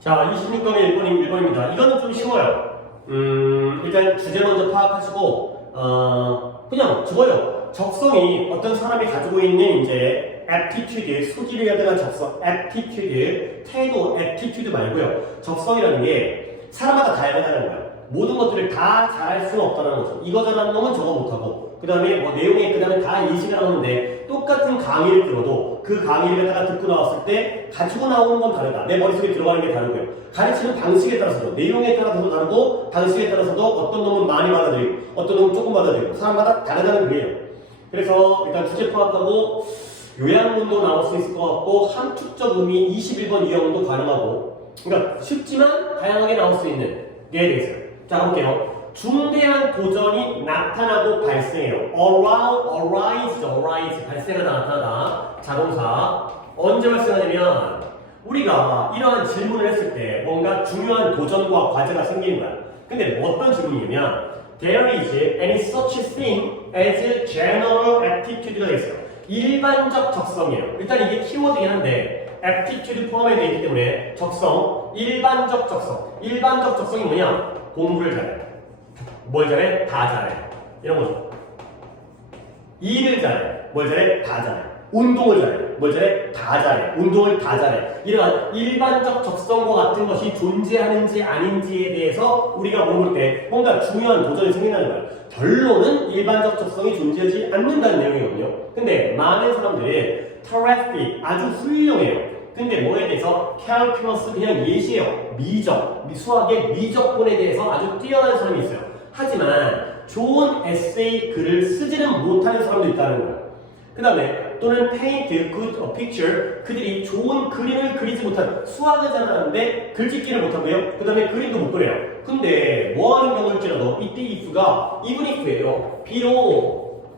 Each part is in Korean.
자, 26번의 1번입니다. 이거는 좀 쉬워요. 일단 주제 먼저 파악하시고, 그냥 적어요. 적성이 어떤 사람이 가지고 있는 이제 aptitude, 소질을 해야 되는 적성, aptitude, 태도, aptitude 말고요. 적성이라는 게 사람마다 다양하다는 거야. 모든 것들을 다 잘할 수는 없다는 거죠. 이거 잘하는 놈은 저거 못하고, 그 다음에 뭐 내용에 그 다음에 다 인식을 하는데 똑같은 강의를 들어도 그 강의를 갖다가 듣고 나왔을 때 가지고 나오는 건 다르다. 내 머릿속에 들어가는 게 다르고요. 가르치는 방식에 따라서도, 내용에 따라서도 다르고, 방식에 따라서도 어떤 놈은 많이 받아들이고, 어떤 놈은 조금 받아들이고, 사람마다 다르다는 거예요. 그래서 일단 주제 파악하고, 요약문도 나올 수 있을 것 같고, 함축적 의미 21번 유형도 가능하고, 그러니까 쉽지만 다양하게 나올 수 있는 게 되겠어요. 자, 볼게요. 중대한 도전이 나타나고 발생해요. arise, 발생하다, 나타나다. 자동사. 언제 발생하냐면, 우리가 이러한 질문을 했을 때 뭔가 중요한 도전과 과제가 생기는 거야. 근데 뭐 어떤 질문이냐면, there is any such thing as general aptitude가 있어요. 일반적 적성이에요. 일단 이게 키워드이긴 한데, aptitude 포함에 되어 있기 때문에 적성, 일반적 적성. 일반적 적성이 뭐냐? 공부를 잘해. 뭘 잘해? 다 잘해. 이런 거죠. 일을 잘해. 뭘 잘해? 다 잘해. 운동을 잘해. 뭘 잘해? 다 잘해. 운동을 다 잘해. 이러한 일반적 적성과 같은 것이 존재하는지 아닌지에 대해서 우리가 물어볼 때 뭔가 중요한 도전이 생긴다는 거예요. 결론은 일반적 적성이 존재하지 않는다는 내용이거든요. 근데 많은 사람들이 terrific, 아주 훌륭해요. 근데 뭐에 대해서 calculus 그냥 예시예요. 미적, 수학의 미적분에 대해서 아주 뛰어난 사람이 있어요. 하지만 좋은 에세이 글을 쓰지는 못하는 사람도 있다는 거예요. 그 다음에 또는 paint good picture, 그들이 좋은 그림을 그리지 못하는, 수학을 잘하는데 글짓기를 못하고요. 그 다음에 그림도 못 그려요. 근데 뭐 하는 경우일지라도 이때 if가 even if예요. 비록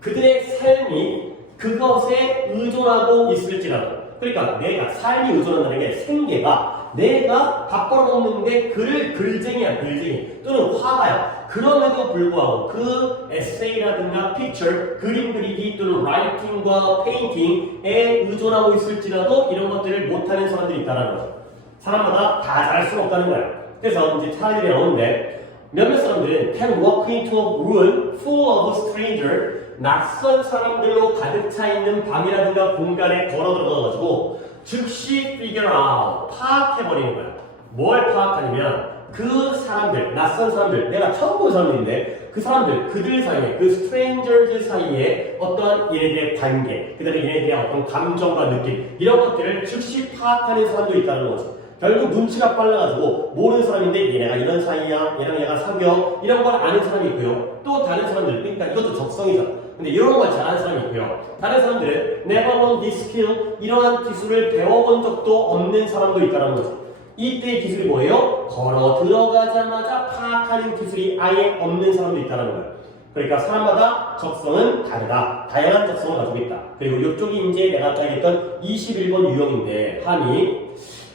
그들의 삶이 그것에 의존하고 있을지라도, 그러니까 내가 삶이 의존한다는 게 생계가 내가 밥 벌어먹는데 글을 글쟁이야, 글쟁이 또는 화가야. 그럼에도 불구하고 그 에세이라든가 픽처, 그림 그리기 또는 라이팅과 페인팅에 의존하고 있을지라도 이런 것들을 못하는 사람들이 있다는 거죠. 사람마다 다 잘할 수는 없다는 거야. 그래서 이제 차라리 나오는데 몇몇 사람들은 can walk into a room full of stranger, 낯선 사람들로 가득 차 있는 방이라든가 공간에 걸어 들어가가지고 즉시 figure out, 파악해버리는 거야. 뭘 파악하냐면 그 사람들, 낯선 사람들, 내가 처음 본 사람들인데 그 사람들, 그들 사이에, 그 strangers 사이에 어떠한 얘네들의 관계, 그 다음에 얘네들의 어떤 감정과 느낌, 이런 것들을 즉시 파악하는 사람도 있다는 거죠. 결국 눈치가 빨라가지고 모르는 사람인데 얘네가 이런 사이야, 얘랑 얘가 사겨, 이런 걸 아는 사람이 있고요. 또 다른 사람들, 그러니까 이것도 적성이죠. 근데 이런 걸 잘하는 사람이 있고요. 다른 사람들은 never learned this skill, 이러한 기술을 배워본 적도 없는 사람도 있다는 거죠. 이때의 기술이 뭐예요? 걸어 들어가자마자 파악하는 기술이 아예 없는 사람도 있다는 거예요. 그러니까 사람마다 적성은 다르다. 다양한 적성을 가지고 있다. 그리고 이쪽이 이제 내가 아까 얘기했던 21번 유형인데, 함이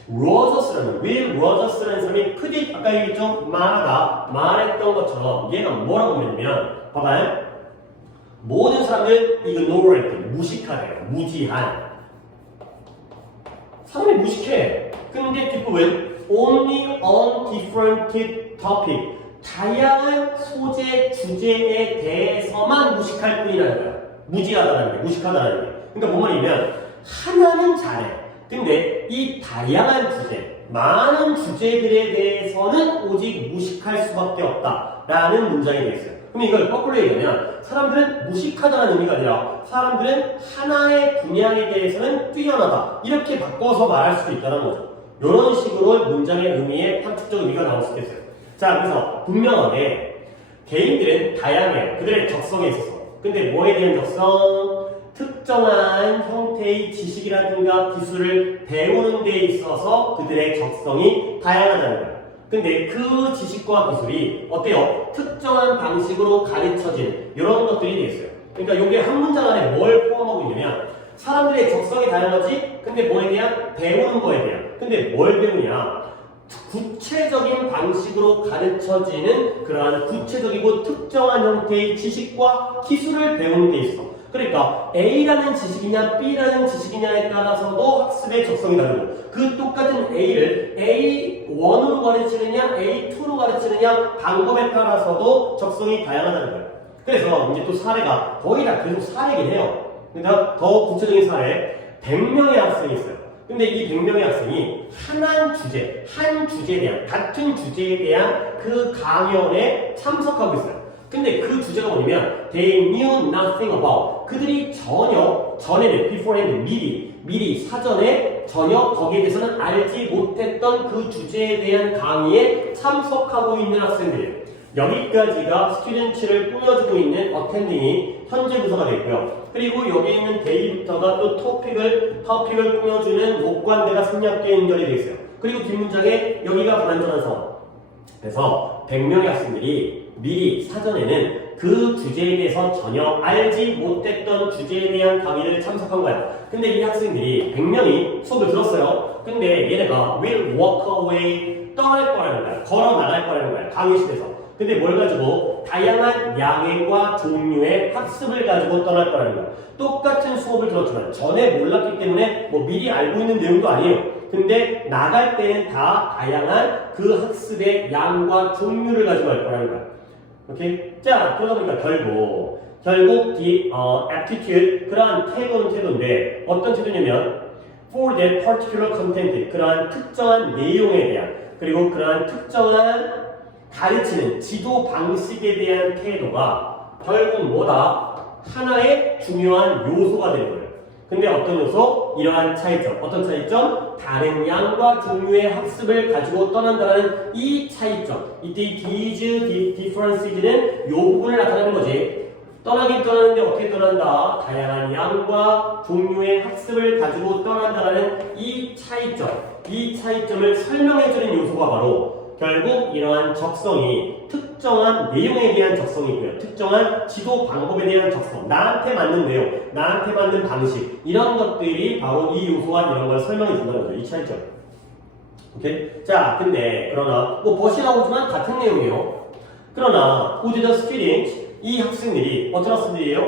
로저스라는, 윌 로저스라는 사람이 크게 아까 얘기했죠? 말했던 것처럼 얘가 뭐라고 하냐면, 봐봐요. 모든 사람들 ignorant, 무식하대요. 무지한. 사람이 무식해. 근데 뒷부분 only on different topic, 다양한 소재, 주제에 대해서만 무식할 뿐이라는 거야. 무지하다는 게, 무식하다는 게. 그러니까 뭔 말이냐면 하나는 잘해. 근데 이 다양한 주제, 많은 주제들에 대해서는 오직 무식할 수밖에 없다라는 문장이 되겠어요. 그럼 이걸 거꾸로 얘기하면 사람들은 무식하다는 의미가 아니라 사람들은 하나의 분야에 대해서는 뛰어나다, 이렇게 바꿔서 말할 수도 있다는 거죠. 이런 식으로 문장의 의미에 함축적 의미가 나올 수 있겠어요. 자, 그래서 분명하게 개인들은 다양해요. 그들의 적성에 있어서. 근데 뭐에 대한 적성? 특정한 형태의 지식이라든가 기술을 배우는 데 있어서 그들의 적성이 다양하다는 거예요. 근데 그 지식과 기술이 어때요? 특정한 방식으로 가르쳐진 이런 것들이 되겠어요. 그러니까 이게 한 문장 안에 뭘 포함하고 있냐면 사람들의 적성이 다양하지? 근데 뭐에 대한? 배우는 거에 대한. 근데 뭘 배우냐? 구체적인 방식으로 가르쳐지는 그러한 구체적이고 특정한 형태의 지식과 기술을 배우는 데 있어. 그러니까 A라는 지식이냐 B라는 지식이냐에 따라서도 학습의 적성이 다르고 그 똑같은 A를 A1으로 가르치느냐 A2로 가르치느냐 방법에 따라서도 적성이 다양하다는 거예요. 그래서 이제 또 사례가 거의 다 계속 사례긴 해요. 그러니까 더 구체적인 사례 100명의 학생이 있어요. 근데 이 100명의 학생이 한 주제에 대한 같은 주제에 대한 그 강연에 참석하고 있어요. 근데 그 주제가 뭐냐면 they knew nothing about 그들이 전에는 beforehand 미리 사전에 전혀 거기에 대해서는 알지 못했던 그 주제에 대한 강의에 참석하고 있는 학생들이에요. 여기까지가 스튜던츠를 꾸며주고 있는 어텐딩이 현재 부사가 되어 있고요. 그리고 여기 있는 데이부터가 또 토픽을 꾸며주는 목관대가 생략되어 연결이 되어 있어요. 그리고 뒷문장에 여기가 불완전한 상황. 그래서 100명의 학생들이 미리 사전에는 그 주제에 대해서 전혀 알지 못했던 주제에 대한 강의를 참석한 거야. 근데 이 학생들이 100명이 수업을 들었어요. 근데 얘네가 will walk away 떠날 거라는 거야. 걸어 나갈 거라는 거야. 강의실에서. 근데 뭘 가지고 다양한 양액과 종류의 학습을 가지고 떠날 거라는 거야. 똑같은 수업을 들었지만 전에 몰랐기 때문에 뭐 미리 알고 있는 내용도 아니에요. 근데 나갈 때는 다 다양한 그 학습의 양과 종류를 가지고 갈 거라는 거야. 오케이? 자, 그러다 보니까 결국 aptitude 그러한 태도인데 어떤 태도냐면 for that particular content 그러한 특정한 내용에 대한 그리고 그러한 특정한 가르치는 지도 방식에 대한 태도가 결국 뭐다? 하나의 중요한 요소가 되는 거예요. 근데 어떤 요소? 이러한 차이점. 어떤 차이점? 다른 양과 종류의 학습을 가지고 떠난다는 이 차이점. 이때 these differences는 요 부분을 나타내는 거지. 떠나긴 떠나는데 어떻게 떠난다? 다양한 양과 종류의 학습을 가지고 떠난다는 이 차이점. 이 차이점을 설명해주는 요소가 바로 결국 이러한 적성이 특정한 내용에 대한 적성이 있고요. 특정한 지도 방법에 대한 적성, 나한테 맞는 내용, 나한테 맞는 방식 이런 것들이 바로 이 요소와 이런 걸 설명해 준다는 거죠. 이 차이점. 오케이? 자, 근데 그러나 뭐 벗이 나오지만 같은 내용이에요. 그러나 would the students 이 학생들이 어떤 학생들이에요?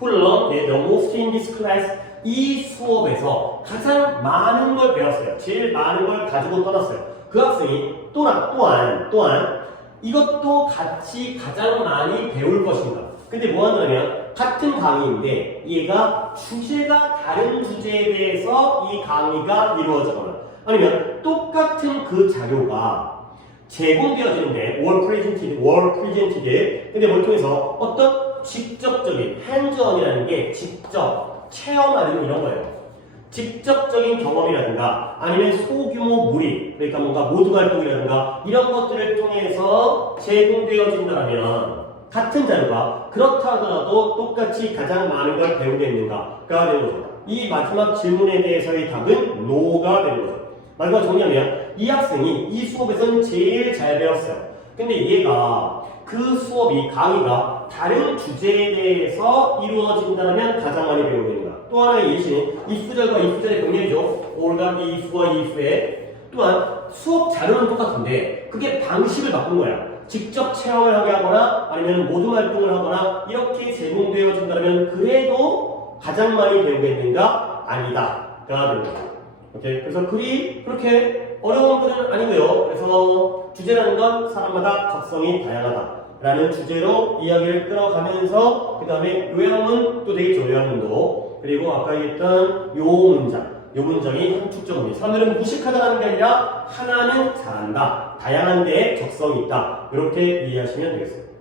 who learned the most in this class 이 수업에서 가장 많은 걸 배웠어요. 제일 많은 걸 가지고 떠났어요. 그 학생이 또한 이것도 같이 가장 많이 배울 것인가. 근데 뭐 한다면 같은 강의인데 얘가 주제가 다른 주제에 대해서 이 강의가 이루어지거나 아니면 똑같은 그 자료가 제공되어지는데 were presented 근데 뭘 통해서 어떤 직접적인 hands-on이라는 게 직접 체험하는 이런 거예요. 직접적인 경험이라든가 아니면 소규모 무리 그러니까 뭔가 모두 활동이라든가 이런 것들을 통해서 제공되어진다면 같은 자료가 그렇다 하더라도 똑같이 가장 많은 걸 배우겠는가가 되는 거죠. 이 마지막 질문에 대해서의 답은 no가 되는 거죠. 마지막 정리하면 이 학생이 이 수업에서는 제일 잘 배웠어요. 근데 얘가 그 수업이 강의가 다른 주제에 대해서 이루어진다면 가장 많이 배우겠는가. 또 하나의 예시는 if절과 if절의 병렬이죠. or과 if와 if에 또한 수업 자료는 똑같은데 그게 방식을 바꾼 거야. 직접 체험을 하게 하거나 아니면 모든 활동을 하거나 이렇게 제공되어진다면 그래도 가장 많이 배우겠는가? 아니다가 되는 거죠. 오케이? 그래서 글이 그렇게 어려운 글은 아니고요. 그래서 주제라는 건 사람마다 적성이 다양하다. 라는 주제로 이야기를 끌어가면서 그 다음에 요양문 또 되겠죠. 요양문도 그리고 아까 얘기했던 요 문장이 함축적입니다. 사람들은 무식하다는 게 아니라 하나는 잘한다. 다양한 데에 적성이 있다. 이렇게 이해하시면 되겠습니다.